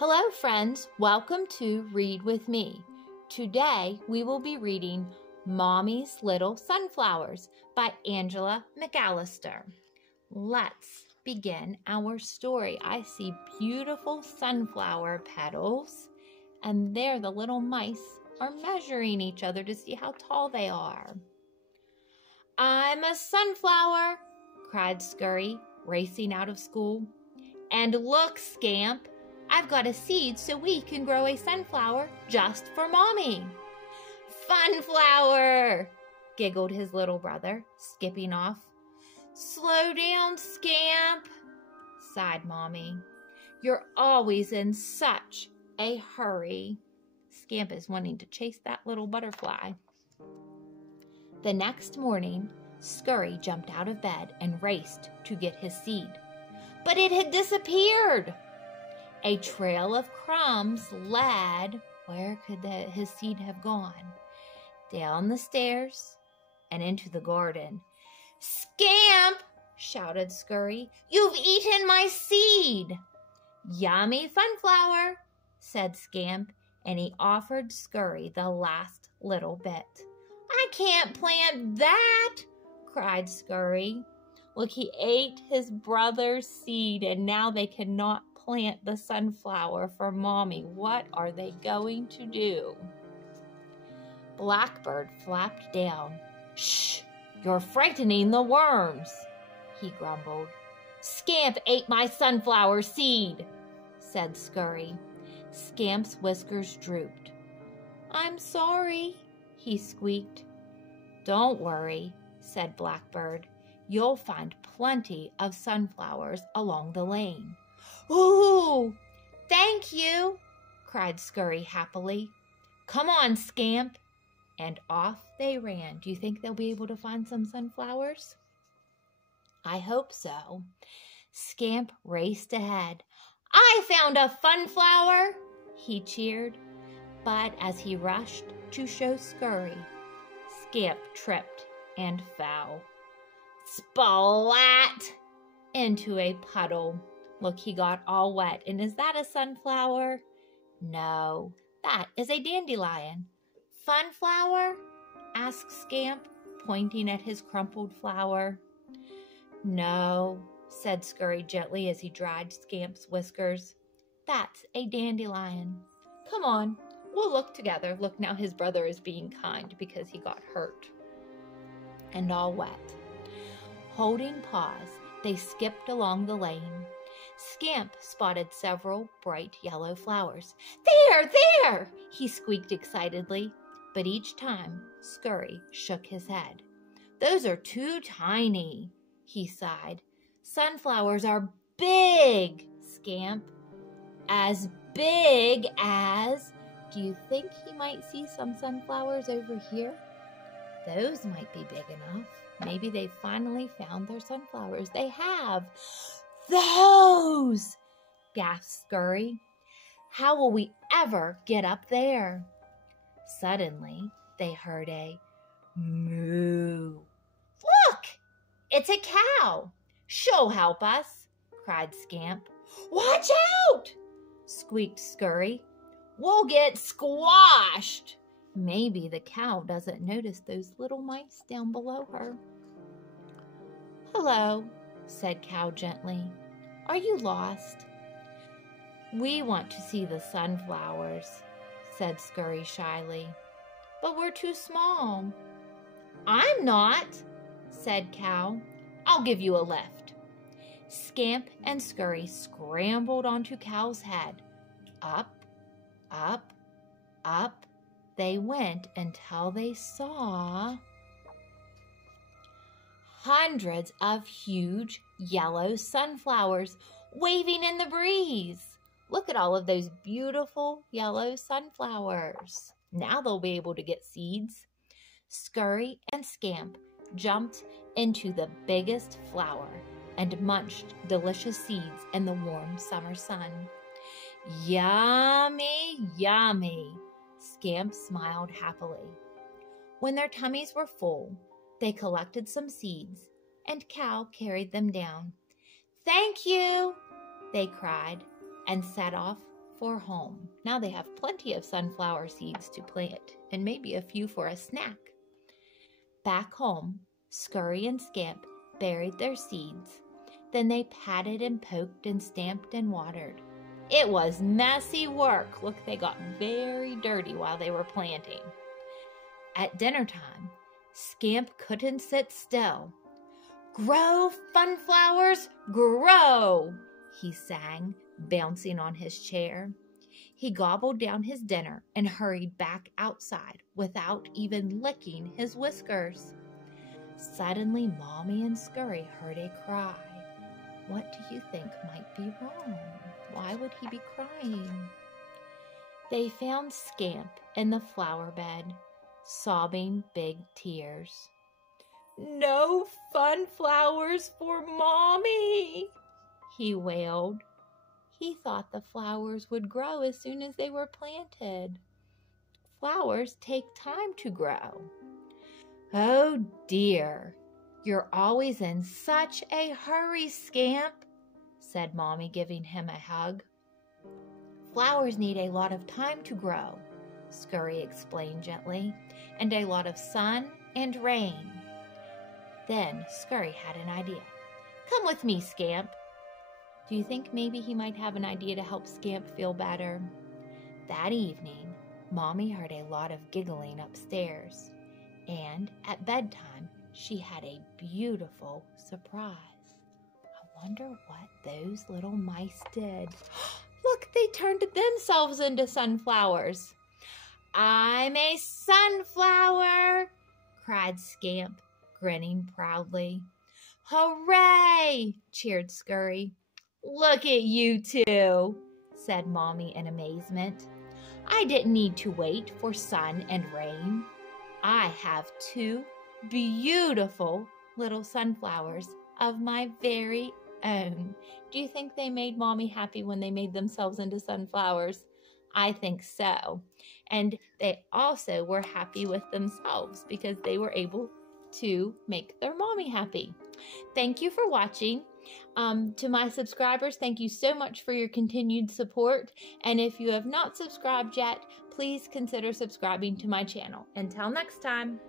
Hello friends, welcome to Read With Me. Today we will be reading Mommy's Little Sunflowers by Angela McAllister. Let's begin our story. I see beautiful sunflower petals, and there the little mice are measuring each other to see how tall they are. "I'm a sunflower," cried Scurry, racing out of school. "And look, Scamp, I've got a seed so we can grow a sunflower just for Mommy." "Funflower," giggled his little brother, skipping off. "Slow down, Scamp," sighed Mommy. "You're always in such a hurry." Scamp is wanting to chase that little butterfly. The next morning, Scurry jumped out of bed and raced to get his seed. But it had disappeared. A trail of crumbs led, where could his seed have gone? Down the stairs and into the garden. "Scamp!" shouted Scurry. "You've eaten my seed!" "Yummy Funflower," said Scamp, and he offered Scurry the last little bit. "I can't plant that!" cried Scurry. Look, he ate his brother's seed, and now they cannot plant the sunflower for Mommy. What are they going to do? Blackbird flapped down. "Shh! You're frightening the worms," he grumbled. "Scamp ate my sunflower seed," said Scurry. Scamp's whiskers drooped. "I'm sorry," he squeaked. "Don't worry," said Blackbird. "You'll find plenty of sunflowers along the lane." "Ooh, thank you," cried Scurry happily. "Come on, Scamp." And off they ran. Do you think they'll be able to find some sunflowers? I hope so. Scamp raced ahead. "I found a funflower," he cheered. But as he rushed to show Scurry, Scamp tripped and fell. Splat! Into a puddle. Look, he got all wet. And is that a sunflower? No, that is a dandelion. "Funflower?" asked Scamp, pointing at his crumpled flower. "No," said Scurry gently as he dried Scamp's whiskers. "That's a dandelion. Come on, we'll look together." Look, now his brother is being kind because he got hurt and all wet. Holding paws, they skipped along the lane. Scamp spotted several bright yellow flowers. "There, there!" he squeaked excitedly. But each time, Scurry shook his head. "Those are too tiny," he sighed. "Sunflowers are big, Scamp. As big as..." Do you think he might see some sunflowers over here? Those might be big enough. Maybe they finally found their sunflowers. They have. "Those!" gasped Scurry. "How will we ever get up there?" Suddenly, they heard a moo. "Look! It's a cow. She'll help us," cried Scamp. "Watch out!" squeaked Scurry. "We'll get squashed." Maybe the cow doesn't notice those little mice down below her. "Hello," said Cow gently. "Are you lost?" "We want to see the sunflowers," said Scurry shyly. "But we're too small." "I'm not," said Cow. "I'll give you a lift." Scamp and Scurry scrambled onto Cow's head. Up, up, up they went until they saw hundreds of huge yellow sunflowers waving in the breeze. Look at all of those beautiful yellow sunflowers. Now they'll be able to get seeds. Scurry and Scamp jumped into the biggest flower and munched delicious seeds in the warm summer sun. "Yummy, yummy," Scamp smiled happily. When their tummies were full, they collected some seeds, and Cow carried them down. "Thank you," they cried, and set off for home. Now they have plenty of sunflower seeds to plant and maybe a few for a snack. Back home, Scurry and Scamp buried their seeds. Then they patted and poked and stamped and watered. It was messy work. Look, they got very dirty while they were planting. At dinner time, Scamp couldn't sit still. "Grow, funflowers, grow," he sang, bouncing on his chair. He gobbled down his dinner and hurried back outside without even licking his whiskers. Suddenly, Mommy and Scurry heard a cry. What do you think might be wrong? Why would he be crying? They found Scamp in the flower bed, sobbing big tears. "No fun flowers for Mommy," he wailed. He thought the flowers would grow as soon as they were planted. Flowers take time to grow. "Oh dear, you're always in such a hurry, Scamp," said Mommy, giving him a hug. "Flowers need a lot of time to grow," Scurry explained gently, "and a lot of sun and rain." Then Scurry had an idea. "Come with me, Scamp." Do you think maybe he might have an idea to help Scamp feel better? That evening, Mommy heard a lot of giggling upstairs, and at bedtime, she had a beautiful surprise. I wonder what those little mice did. Look, they turned themselves into sunflowers. "I'm a sunflower," cried Scamp, grinning proudly. "Hooray!" cheered Scurry. "Look at you two," said Mommy in amazement. "I didn't need to wait for sun and rain. I have two beautiful little sunflowers of my very own." Do you think they made Mommy happy when they made themselves into sunflowers? I think so. And they also were happy with themselves because they were able to make their Mommy happy. Thank you for watching. To my subscribers, thank you so much for your continued support. And if you have not subscribed yet, please consider subscribing to my channel. Until next time.